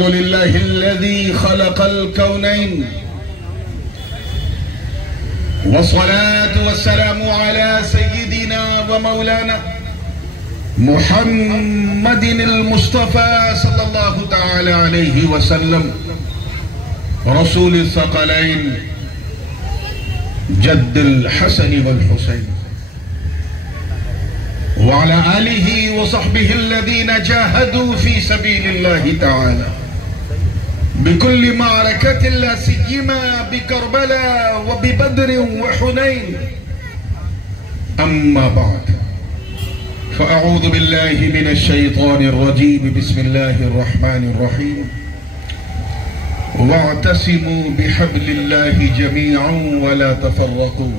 الحمد لله الذي خلق الكونين والصلاة والسلام على سيدنا ومولانا محمد المصطفى صلى الله تعالى عليه وسلم رسول الثقلين جد الحسن والحسين وعلى آله وصحبه الذين جاهدوا في سبيل الله تعالى بكل معركة لا سيما بكربلاء وببدر وحنين. أما بعد فأعوذ بالله من الشيطان الرجيم. بسم الله الرحمن الرحيم. واعتصموا بحبل الله جميعا ولا تفرقوا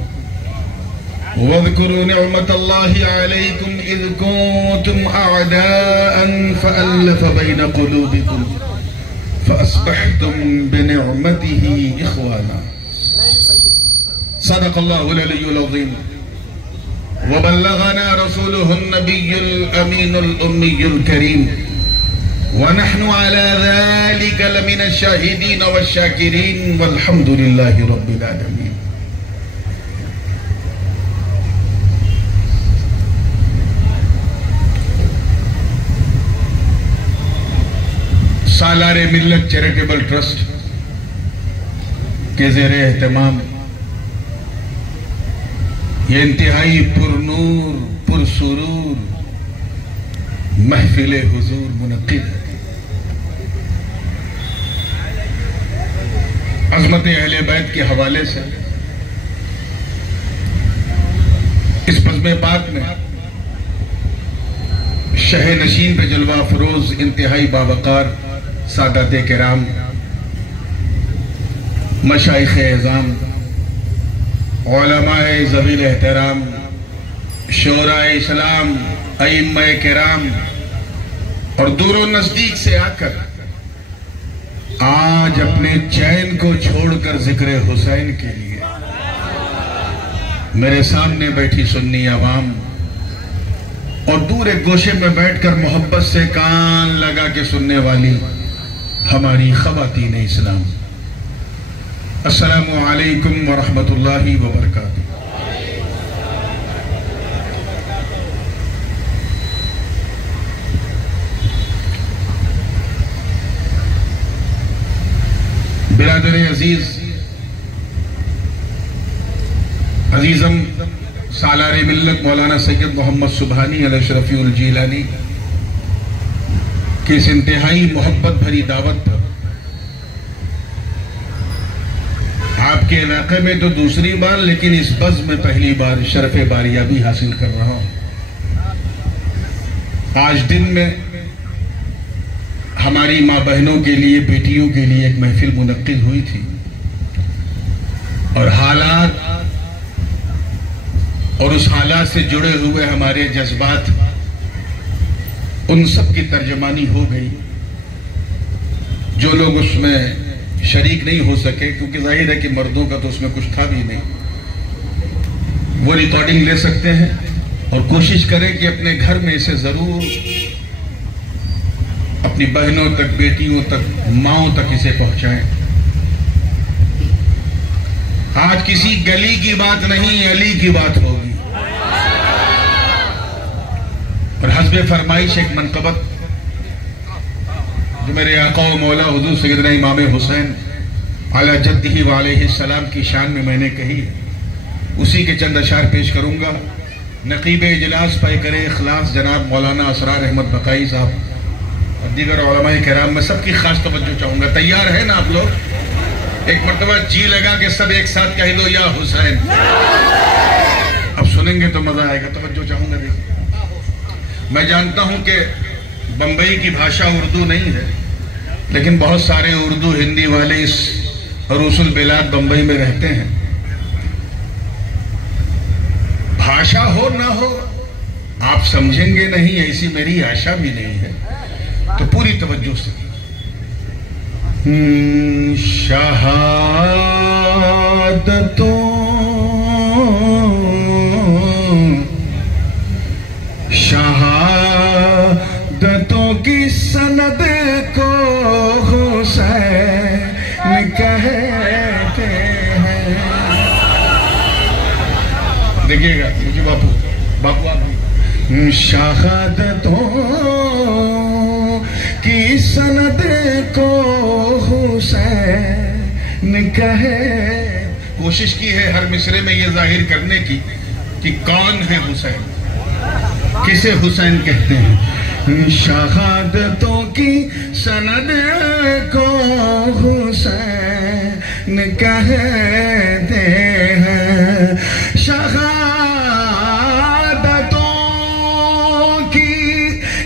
واذكروا نعمة الله عليكم إذ كنتم أعداء فألف بين قلوبكم فأصبحتم بنعمته إخوانا. صدق الله العلي العظيم وبلغنا رسوله النبي الأمين الأمي الكريم ونحن على ذلك لمن الشاهدين والشاكرين والحمد لله رب العالمين. سالار ملت چیریٹیبل ٹرسٹ کے زیر اہتمام یہ انتہائی پرنور پرسرور محفل حضور منعقد ہے. عظمت اہل بیت کے حوالے سے اس بزم پاک میں شہ نشین پہ جلوہ فروز انتہائی باوقار سادات کرام، مشائخ اعظام، علماء ذویل احترام، شعراء اسلام، ائمہ کرام اور دور و نزدیک سے آ کر آج اپنے چین کو چھوڑ کر ذکر حسین کے لیے میرے سامنے بیٹھی سنی عوام اور دور ایک گوشے میں بیٹھ کر محبت سے کان لگا کے سننے والی ہماری خواتین اسلام، السلام علیکم ورحمۃ اللہ وبرکاتہ. برادر عزیز، عزیزم سالار ملت مولانا سید محمد سبحانی علیہ شرفی الجیلانی کہ اس انتہائی محبت بھری دعوت پر آپ کے علاقے میں تو دوسری بار لیکن اس بزم میں پہلی بار شرف باریابی حاصل کر رہا ہوں. آج دن میں ہماری ماں بہنوں کے لیے، بیٹیوں کے لیے ایک محفل منعقد ہوئی تھی اور حالات اور اس حالات سے جڑے ہوئے ہمارے جذبات ان سب کی ترجمانی ہو گئی. جو لوگ اس میں شریک نہیں ہو سکے کیونکہ ظاہر ہے کہ مردوں کا تو اس میں کچھ تھا بھی نہیں، وہ ریکارڈنگ لے سکتے ہیں اور کوشش کریں کہ اپنے گھر میں اسے ضرور اپنی بہنوں تک، بیٹیوں تک، ماؤں تک اسے پہنچائیں. آج کسی گلی کی بات نہیں، علی کی بات ہوگی. اور حسب فرمائش ایک منقبت جو میرے آقا و مولا حضور سیدنا امام حسین علی جدہ و علیہ السلام کی شان میں نے کہی، اسی کے چند اشعار پیش کروں گا. نقیب اجلاس پیکر اخلاص جناب مولانا اسرار احمد بقائی صاحب اور دیگر علماء کرام، میں سب کی خاص توجہ چاہوں گا. تیار ہیں نا آپ لوگ؟ ایک مرتبہ جی لگا کہ سب ایک ساتھ کہہ دو یا حسین. اب سنیں گے تو مزہ آئے گا. توجہ چاہوں گا. دیکھیں، میں جانتا ہوں کہ بمبئی کی بھاشا اردو نہیں ہے لیکن بہت سارے اردو ہندی والے اس عروس البلاد بمبئی میں رہتے ہیں. بھاشا ہو نہ ہو آپ سمجھیں گے نہیں، ایسی میری آشا بھی نہیں ہے. تو پوری توجہ سے شہادتوں شہادتوں کی سند کو دیکھیے گا مجھے باپو آپ شہادتوں کی سند کو حسین کہے. کوشش کی ہے ہر مصرے میں یہ ظاہر کرنے کی کہ کون ہے حسین, کسے حسین کہتے ہیں. شہادتوں کی سند کو حسین کہتے ہیں. شہادتوں کی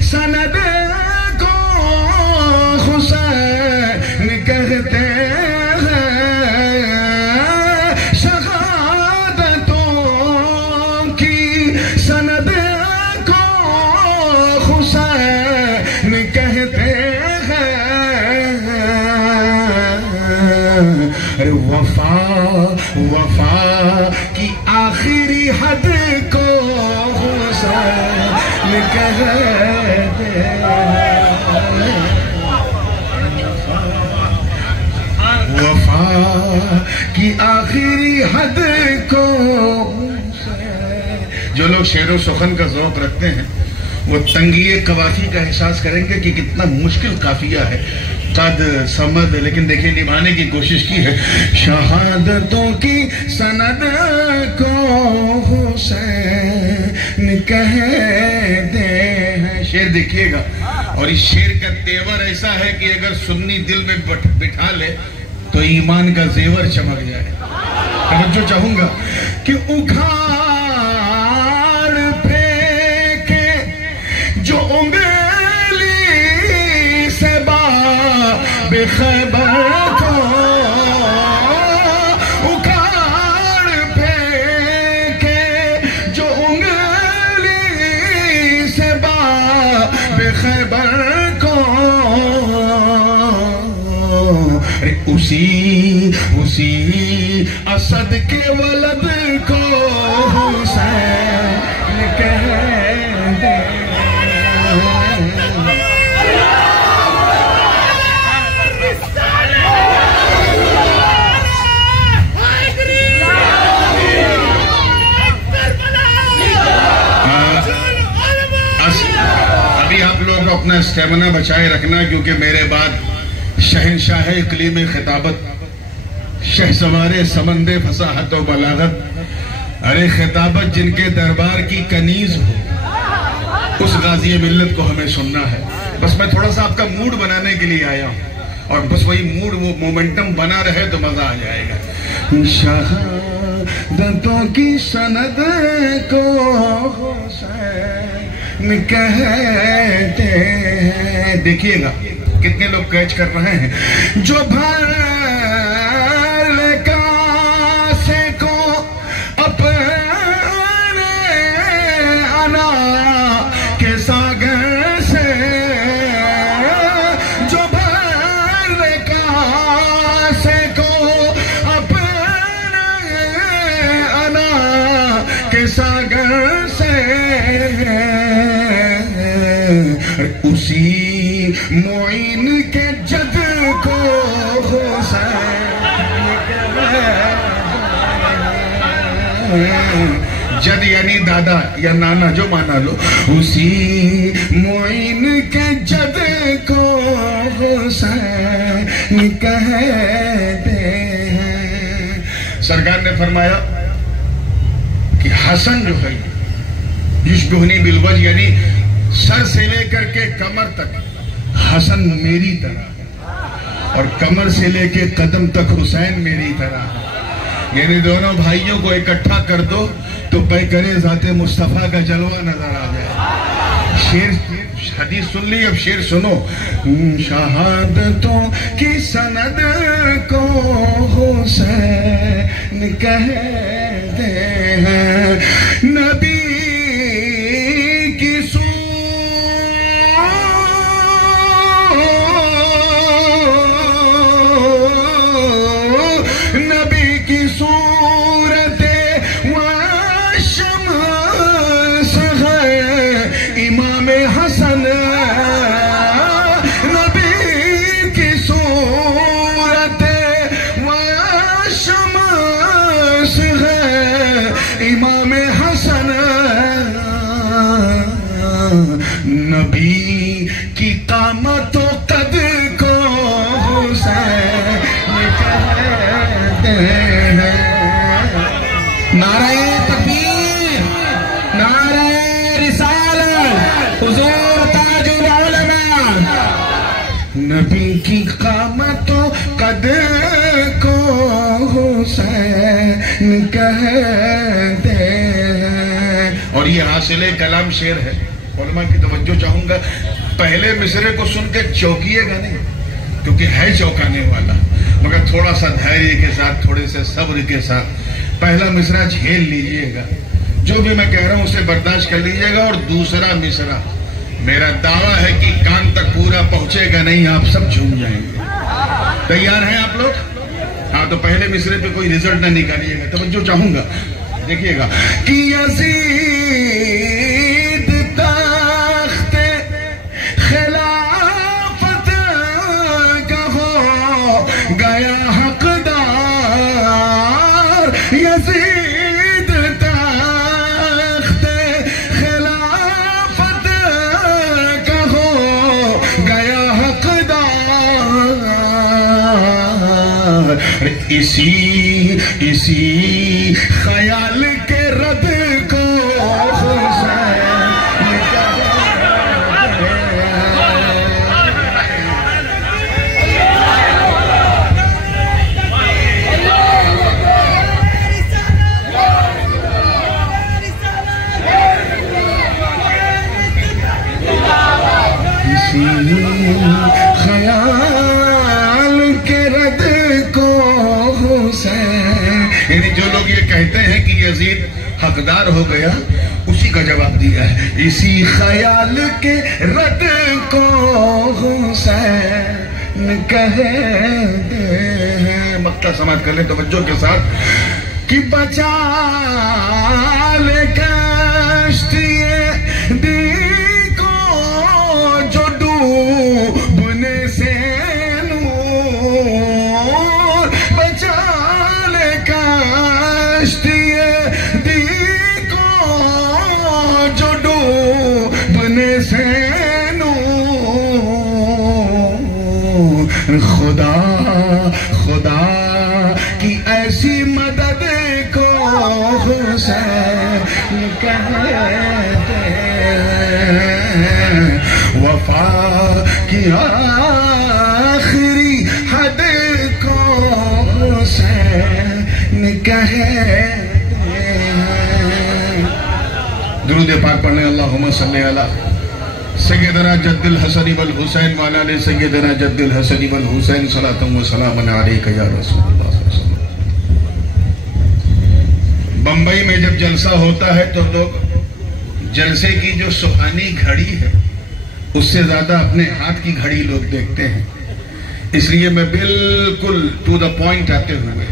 سند کو حسین کہتے ہیں. شہادتوں کی سند کو حسین کہتے ہیں. وفا کی آخری حد کو حسین کہتے ہیں. وفا کی آخری حد کو. جو لوگ شعر و سخن کا ذوق رکھتے ہیں وہ تنگی قوافی کا احساس کریں گے کہ کتنا مشکل قافیہ ہے. قد سمد, لیکن دیکھیں نبھانے کی کوشش کی ہے. شہادتوں کی سند کو حسین کہتے ہیں. شعر دیکھیے گا, اور اس شعر کا تیور ایسا ہے کہ اگر سنی دل میں بٹھا لے تو ایمان کا زیور چمک جائے. توجہ چاہوں گا کہ اکھاڑ پھینکے جو انگلی سے بے خیبر کو, اکھاڑ پھینکے جو انگلی سے بے خیبر کو. اسی اسد کے ولد کو حسین کہتے ہیں. ابھی آپ لوگ اپنا اسٹیمنا بچائے رکھنا, کیونکہ میرے بعد شہنشاہ اقلیم خطابت, شہسوار سمند فصاحت و بلاغت, ارے خطابت جن کے دربار کی کنیز ہو, اس غازی ملت کو ہمیں سننا ہے. بس میں تھوڑا سا آپ کا موڈ بنانے کے لیے آیا ہوں, اور بس وہی موڈ, وہ مومنٹم بنا رہے تو مزہ آ جائے گا. شہادتوں کی سند کو حسین کہتے ہیں. دیکھیے گا کتنے لوگ کیچ کر رہے ہیں. جو بھر لے کاسے کو اپنے انا کے ساگر سے, جو بھر لے کاسے کو اپنے انا کے ساگر سے, اسی معین کے جد کو حسین جد یعنی دادا یا نانا, جو مانا لو. اسی معین کے جد کو حسین کہتے ہیں. سرکار نے فرمایا کہ حسن جو ہے یشبہنی بالوجہ, یعنی سر سے لے کر کے کمر تک حسن میری طرح, اور کمر سے لے کے قدم تک حسین میری طرح. یعنی دونوں بھائیوں کو اکٹھا کر دو تو پیکرے ذات مصطفیٰ کا جلوہ نظر آ جائے. شعر حدیث سن لی, اب شعر سنو. شہادتوں کی سند کو حسین کہتے ہیں. نبی کی صورت وشمس ہے امام حسن. نبی کی صورت وشمس ہے امام حسن. کی قامت و قد کو حسین کہتے ہیں. اور یہ حاصل کلام شعر ہے. علماء کی توجہ چاہوں گا، پہلے مصرے کو سن کے چوکیے گا نہیں، کیونکہ ہے چوکانے والا، مگر تھوڑا سا دھیرے کے ساتھ، تھوڑے سے صبر کے ساتھ پہلا مصرع جھیل لیجئے گا. جو بھی میں کہہ رہا ہوں اسے برداشت کر لیجئے گا. اور دوسرا مصرع میرا دعویٰ ہے کہ کان تک پورا پہنچے گا نہیں، آپ سب جھوم جائیں گے. تیار ہیں آپ لوگ؟ ہاں تو پہلے مصرے پہ کوئی رزلٹ نہ نکالیے گا، توجہ چاہوں گا. دیکھیے گا کہ یزید تخت خلافت کا ہو گیا حقدار. یزید تخت خلافت کا ہو گیا حقدار. اسی خیال کے رد کو خیال کے رد کو حسین. یعنی جو لوگ یہ کہتے ہیں کہ یزید حقدار ہو گیا، اسی کا جواب دیا ہے. اسی خیال کے رد کو حسین کہتے ہیں. مقطع سماعت کر لیں توجہ کے ساتھ کہ بچا لے کشتی دی کو جو ڈوبنے سے نور. بچا لے کشتی دی کو جو ڈوبنے سے نور. خدا کی ایسی مدد کو حسین کہتے ہیں. وفا کی آخری حد کو حسین کہتے ہیں. درود پاک پڑھنے. اللہم صلی علی سیدنا جد الحسن والحسین وعلی آل سیدنا جد الحسن والحسین صلاۃ و سلام علیک یا رسول اللہ صلی اللہ علیہ وسلم. بمبئی میں جب جلسہ ہوتا ہے تو لوگ جلسے کی جو سہانی گھڑی ہے اس سے زیادہ اپنے ہاتھ کی گھڑی لوگ دیکھتے ہیں. اس لیے میں بالکل ٹو دا پوائنٹ آتے ہوئے،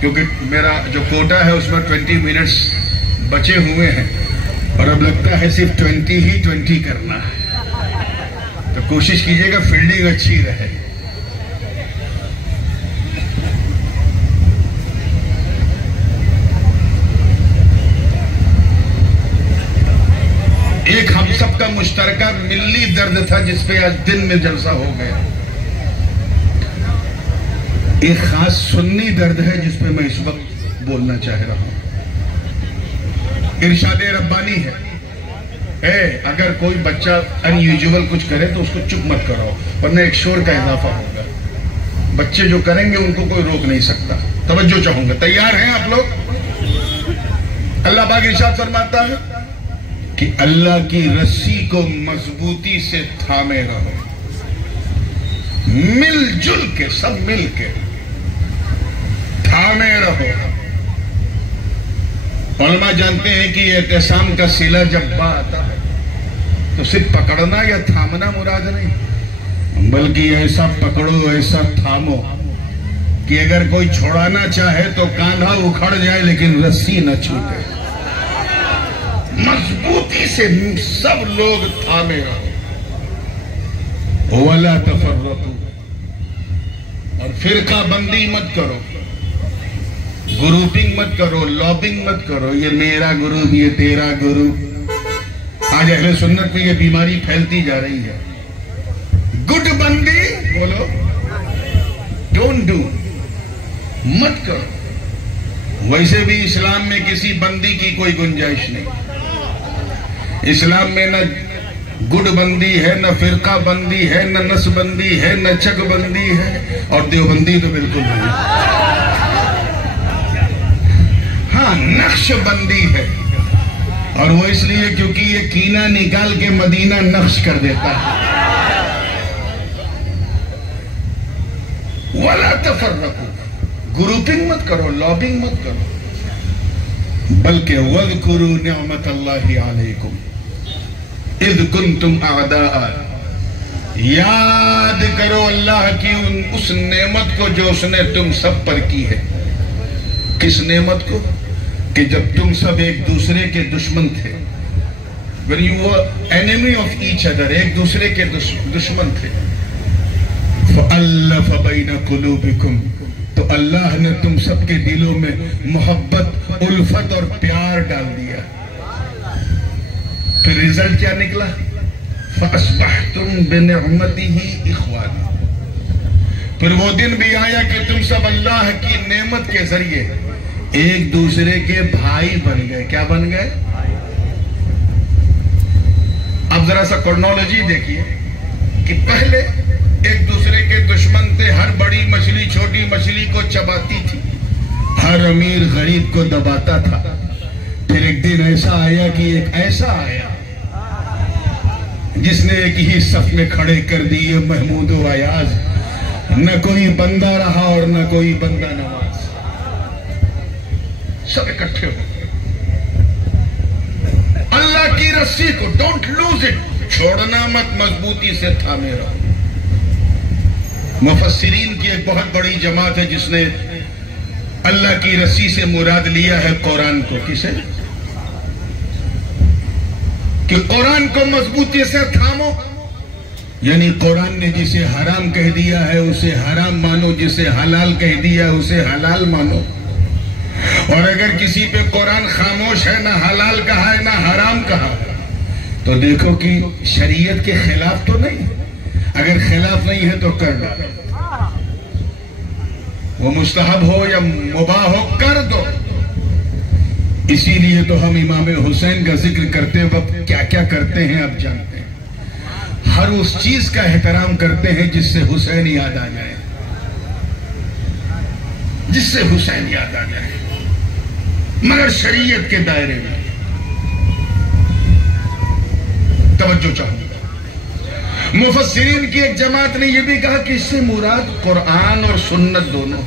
کیونکہ میرا جو کوٹا ہے اس میں 20 منٹس بچے ہوئے ہیں اور اب لگتا ہے صرف 20 کرنا ہے، تو کوشش کیجئے گا فیلڈنگ اچھی رہے. ایک ہم سب کا مشترکہ ملی درد تھا جس پہ آج دن میں جلسہ ہو گیا. ایک خاص سنی درد ہے جس پہ میں اس وقت بولنا چاہ رہا ہوں. ارشاد ربانی ہے اگر کوئی بچہ انیوزول کچھ کرے تو اس کو چپ مت کرو، ورنہ ایک شور کا اضافہ ہوگا. بچے جو کریں گے ان کو کوئی روک نہیں سکتا. توجہ چاہوں گا. تیار ہیں آپ لوگ؟ اللہ پاک ارشاد فرماتا ہے کہ اللہ کی رسی کو مضبوطی سے تھامے رہو، مل جل کے، سب مل کے تھامے رہو. علماء جانتے ہیں کہ اعتصام کا صلہ جب با آتا ہے تو صرف پکڑنا یا تھامنا مراد نہیں، بلکہ ایسا پکڑو، ایسا تھامو کہ اگر کوئی چھوڑانا چاہے تو کاندھا اکھڑ جائے لیکن رسی نہ چھوٹے. مضبوطی سے سب لوگ تھامے رہو. وَلَا تَفَرَّقُوا، اور فرقہ بندی مت کرو، گروپنگ مت کرو، لابنگ مت کرو، یہ میرا گروپ، یہ تیرا گروپ. آج اہل سنت میں یہ بیماری پھیلتی جا رہی ہے. گٹ بندی بولو، ڈونٹ ڈو، مت کرو. ویسے بھی اسلام میں کسی بندی کی کوئی گنجائش نہیں. اسلام میں نہ گڈ بندی ہے، نہ فرقہ بندی ہے، نہ نس بندی ہے، نہ چک بندی ہے، اور دیوبندی تو بالکل نہیں۔ ہاں نقش بندی ہے، اور وہ اس لیے کیونکہ یہ کینہ نکال کے مدینہ نقش کر دیتا ہے۔ وَلَا تَفَرَّقُوا، گروپنگ مت کرو، لابنگ مت کرو، بلکہ وَاذْكُرُوا نِعْمَةَ اللَّهِ عَلَيْكُمْ اِذْ كُنْتُمْ اعداء، یاد کرو اللہ کی اس نعمت کو جو اس نے تم سب پر کی ہے۔ کس نعمت کو؟ کہ جب تم سب ایک دوسرے کے دشمن تھے، when you were enemy of each other، ایک دوسرے کے دشمن تھے، فَأَلَّفَ بَيْنَ قُلُوبِكُمْ، تو اللہ نے تم سب کے دلوں میں محبت، الفت اور پیار ڈال دیا۔ پھر رزلٹ کیا نکلا؟ فَأَصْبَحْتُمْ بِنِعْمَتِهِ إِخْوَانًا، پھر وہ دن بھی آیا کہ تم سب اللہ کی نعمت کے ذریعے ایک دوسرے کے بھائی بن گئے۔ کیا بن گئے؟ اب ذرا سا کرنالوجی دیکھیے کہ پہلے ایک دوسرے کے دشمن تھے، ہر بڑی مچھلی چھوٹی مچھلی کو چباتی تھی، ہر امیر غریب کو دباتا تھا۔ پھر ایک دن ایسا آیا کہ ایک ایسا آیا جس نے ایک ہی صف میں کھڑے کر دیے محمود و ایاز، نہ کوئی بندہ رہا اور نہ کوئی بندہ نواز، سب اکٹھے ہو۔ اللہ کی رسی کو ڈونٹ لوز اٹ، چھوڑنا مت، مضبوطی سے تھامے رہو۔ مفسرین کی ایک بہت بڑی جماعت ہے جس نے اللہ کی رسی سے مراد لیا ہے قرآن کو۔ کسے؟ کہ قرآن کو مضبوطی سے تھامو، یعنی قرآن نے جسے حرام کہہ دیا ہے اسے حرام مانو، جسے حلال کہہ دیا اسے حلال مانو۔ اور اگر کسی پہ قرآن خاموش ہے، نہ حلال کہا ہے نہ حرام کہا ہے، تو دیکھو کہ شریعت کے خلاف تو نہیں، اگر خلاف نہیں ہے تو کر دو، وہ مستحب ہو یا مباح ہو کر دو۔ اسی لیے تو ہم امام حسین کا ذکر کرتے وقت کیا کیا کرتے ہیں اب جانتے ہیں۔ ہر اس چیز کا احترام کرتے ہیں جس سے حسین یاد آ جائے، جس سے حسین یاد آ جائے، مگر شریعت کے دائرے میں۔ توجہ چاہوں گا، مفسرین کی ایک جماعت نے یہ بھی کہا کہ اس سے مراد قرآن اور سنت دونوں،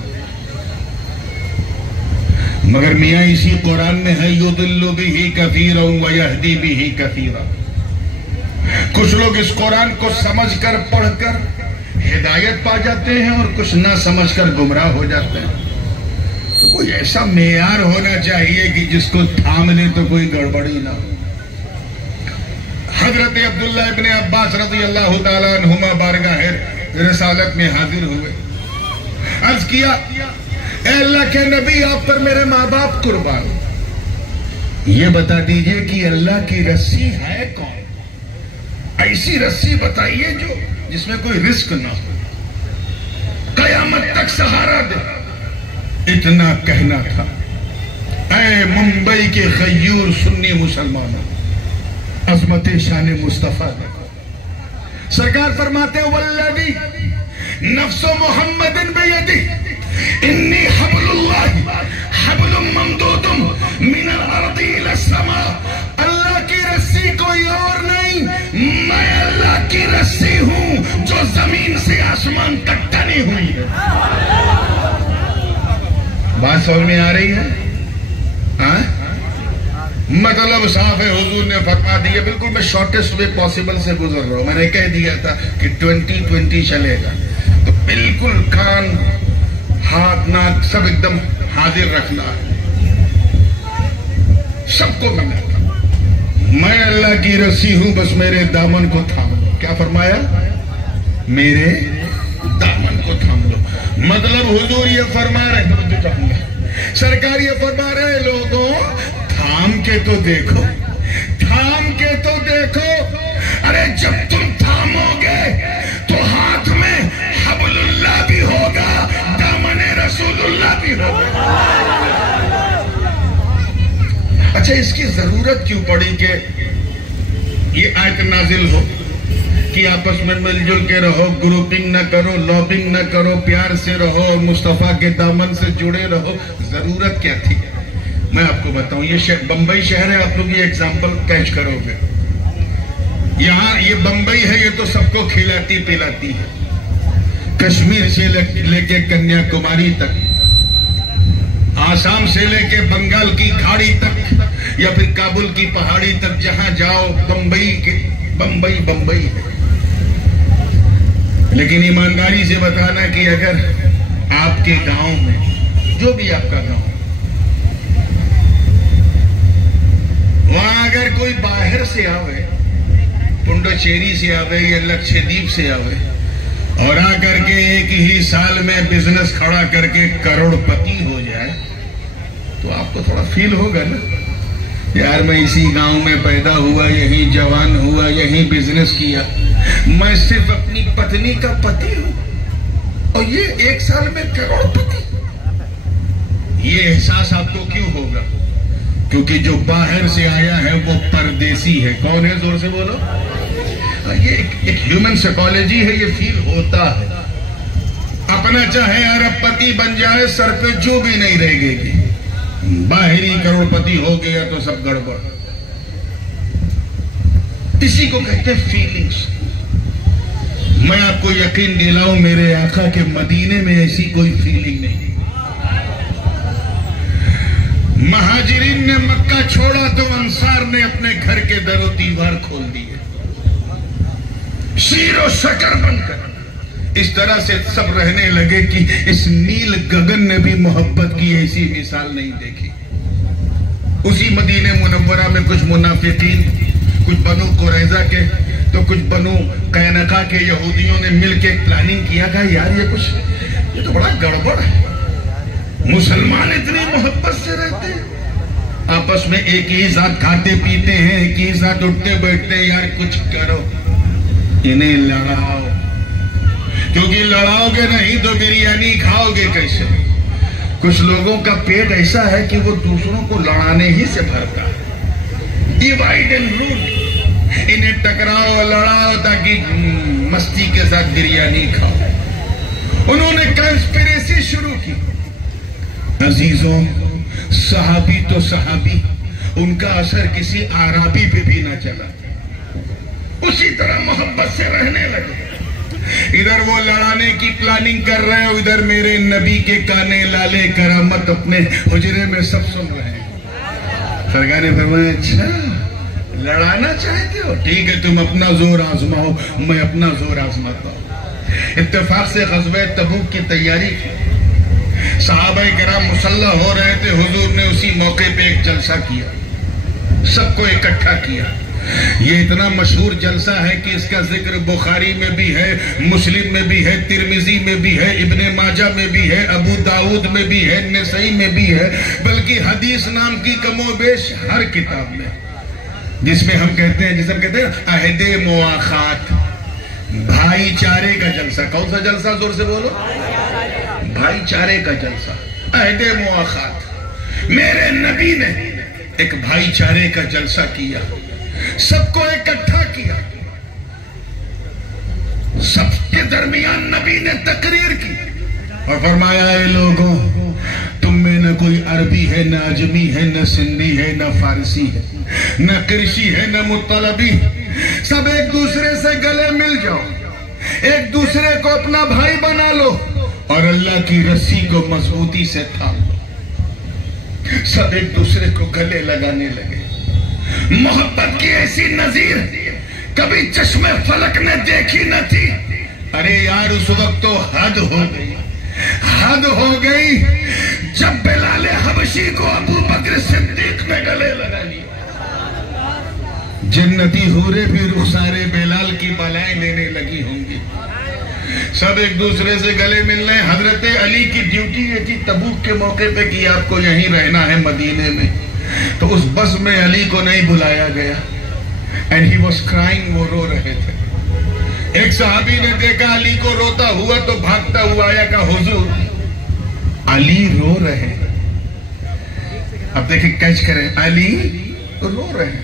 مگر میاں اسی قرآن میں ہے یُضِلُّ بِهِ كَثِيرًا وَيَهْدِي بِهِ كَثِيرًا۔ کچھ لوگ اس قرآن کو سمجھ کر پڑھ کر ہدایت پا جاتے ہیں اور کچھ نہ سمجھ کر گمراہ ہو جاتے ہیں۔ تو کوئی ایسا معیار ہونا چاہیے کہ جس کو تھام لے تو کوئی گڑبڑی نہ ہو۔ حضرت عبداللہ ابن عباس رضی اللہ تعالیٰ عنہما بارگاہ رسالت میں حاضر ہوئے، عرض کیا اے اللہ کے نبی آپ پر میرے ماں باپ قربان، یہ بتا دیجئے کہ اللہ کی رسی ہے کون؟ ایسی رسی بتائیے جو جس میں کوئی رزق نہ ہو، قیامت تک سہارا دے۔ اتنا کہنا تھا۔ اے ممبئی کے غیور سنی مسلمانوں، عظمت شان مصطفیٰ سرکار فرماتے ہیں والذی نفس محمد بیدی انی حبل اللہ حبل ممدود من الارض الى السماء، اللہ کی رسی کوئی اور نہیں، میں اللہ کی رسی ہوں جو زمین سے آسمان تک ٹنی ہوئی ہے۔ بات سمجھ میں آ رہی ہے؟ ہاں مطلب صاحب حضور نے فرما دیا، بالکل میں شارٹیسٹ وے پاسبل سے گزر رہا ہوں۔ میں نے کہہ دیا تھا کہ 2020 چلے گا، تو بالکل کان ہاتھ ناک سب ایک دم حاضر رکھنا ہے، سب کو ملا۔ میں اللہ کی رسی ہوں، بس میرے دامن کو تھام لو۔ کیا فرمایا؟ میرے دامن کو تھام لو۔ مطلب حضور یہ فرما رہے ہیں، سرکار یہ فرما رہے ہیں لوگوں تھام کے تو دیکھو، تھام کے تو دیکھو۔ ارے جب تم تھامو گے تو ہاتھ میں حبل اللہ بھی ہوگا، دامن رسول اللہ بھی ہوگا۔ اچھا اس کی ضرورت کیوں پڑی کہ یہ آیت نازل ہو کہ آپس میں مل جل کے رہو، گروپنگ نہ کرو، لابنگ نہ کرو، پیار سے رہو اور مصطفیٰ کے دامن سے جڑے رہو، ضرورت کیا تھی؟ میں آپ کو بتاؤں، یہ بمبئی شہر ہے، آپ لوگ یہ ایگزامپل کیچ کرو گے. یہاں یہ بمبئی ہے، یہ تو سب کو کھلاتی پلاتی ہے، کشمیر سے لے کے کنیا کماری تک، آسام سے لے کے بنگال کی کھاڑی تک، یا پھر کابل کی پہاڑی تک، جہاں جاؤ بمبئی بمبئی ہے. لیکن ایمانداری سے بتانا کہ اگر آپ کے گاؤں میں، جو بھی آپ کا گاؤں، وہاں اگر کوئی باہر سے آوے، پنڈوچیری سے آوے یا لکشدیپ سے آوے، اور آ کر کے ایک ہی سال میں بزنس کھڑا کر کے کروڑ پتی ہو جائے، تو آپ کو تھوڑا فیل ہوگا نا، یار میں اسی گاؤں میں پیدا ہوا، یہیں جوان ہوا، یہیں بزنس کیا، میں صرف اپنی پتنی کا پتی ہوں اور یہ ایک سال میں کروڑ پتی. یہ احساس آپ کو کیوں ہوگا؟ کیونکہ جو باہر سے آیا ہے وہ پردیسی ہے. کون ہے؟ زور سے بولو. یہ ایک ہیومن سائیکالوجی ہے، یہ فیل ہوتا ہے. اپنا چاہے ارب پتی بن جائے، سر پہ جو بھی نہیں رہ گی، باہری کروڑ پتی ہو گیا تو سب گڑبڑ. اسی کو کہتے ہیں فیلنگز. میں آپ کو یقین دلاؤں، میرے آقا کے مدینے میں ایسی کوئی فیلنگ نہیں. مہاجرین نے مکہ چھوڑا تو انصار نے اپنے گھر کے در و دیوار کھول دیے، شیر و شکر بن کر اس طرح سے سب رہنے لگے کہ اس نیل گگن نے بھی محبت کی ایسی مثال نہیں دیکھی. اسی مدینہ منورہ میں کچھ منافقین، کچھ بنو قریظہ کے تو کچھ بنو قینقاع کے یہودیوں نے مل کے پلاننگ کیا کہ یار یہ تو بڑا گڑبڑ ہے، مسلمان اتنی محبت سے رہتے ہیں، آپس میں ایک ہی ساتھ کھاتے پیتے ہیں، ایک ہی ساتھ اٹھتے بیٹھتے ہیں، یار کچھ کرو، انہیں لڑاؤ، کیونکہ لڑاؤ گے نہیں تو بریانی کھاؤ گے کیسے؟ کچھ لوگوں کا پیٹ ایسا ہے کہ وہ دوسروں کو لڑانے ہی سے بھرتا ہے. ڈیوائیڈ اینڈ رول، انہیں ٹکراؤ لڑاؤ تاکہ مستی کے ساتھ بریانی کھاؤ. انہوں نے کنسپریسی شروع کی. عزیزوں، صحابی تو صحابی، ان کا اثر کسی عربی پہ بھی نہ چلا، اسی طرح محبت سے رہنے لگے. ادھر وہ لڑانے کی پلاننگ کر رہے ہیں، ادھر میرے نبی کے کانے لالے کرامت اپنے حجرے میں سب سن رہے ہیں. سرکار نے فرمایا اچھا لڑانا چاہتے ہو، ٹھیک ہے تم اپنا زور آزماؤ، میں اپنا زور آزماتا ہوں. اتفاق سے غزوہ تبوک کی تیاری کی، صحابہ کرام مسلح ہو رہے تھے. حضور نے اسی موقع پہ ایک جلسہ کیا، سب کو اکٹھا کیا. یہ اتنا مشہور جلسہ ہے کہ اس کا ذکر بخاری میں بھی ہے، مسلم میں بھی ہے، ترمذی میں بھی ہے، ابن ماجہ میں بھی ہے، ابو داؤد میں بھی ہے، نسائی میں بھی ہے، بلکہ حدیث نام کی کم و بیش ہر کتاب میں، جس میں ہم کہتے ہیں عہد مواخات، بھائی چارے کا جلسہ. کون سا جلسہ؟ زور سے بولو. بھائی چارے کا جلسہ، عہد مواخات. میرے نبی نے ایک بھائی چارے کا جلسہ کیا، سب کو اکٹھا کیا، سب کے درمیان نبی نے تقریر کی اور فرمایا اے لوگوں، تم میں نہ کوئی عربی ہے، نہ عجمی ہے، نہ سندھی ہے، نہ فارسی ہے، نہ قرشی ہے، نہ مطلبی. سب ایک دوسرے سے گلے مل جاؤ، ایک دوسرے کو اپنا بھائی بنا لو اور اللہ کی رسی کو مضبوطی سے تھام لو. سب ایک دوسرے کو گلے لگانے لگے. محبت کی ایسی نظیر کبھی چشم فلک نے دیکھی نہ تھی. ارے یار اس وقت تو حد ہو گئی، حد ہو گئی جب بلال حبشی کو ابو بکر صدیق نے گلے لگا لیا. جنتی حوریں بھی رخسار بلال کی بالائیں لینے لگی ہوں گی. سب ایک دوسرے سے گلے مل رہے ہیں. حضرت علی کی ڈیوٹی یہ تھی تبوک کے موقع پہ کہ آپ کو یہیں رہنا ہے مدینے میں، تو اس بس میں علی کو نہیں بلایا گیا. And he was crying، وہ رو رہے تھے. ایک صحابی نے دیکھا علی کو روتا ہوا تو بھاگتا ہوا آیا کہ حضور علی رو رہے ہیں. اب دیکھیں کیچ کریں، علی رو رہے ہیں.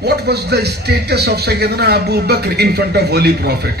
what was the status of Sayyidina Abu Bakr in front of Holy Prophet?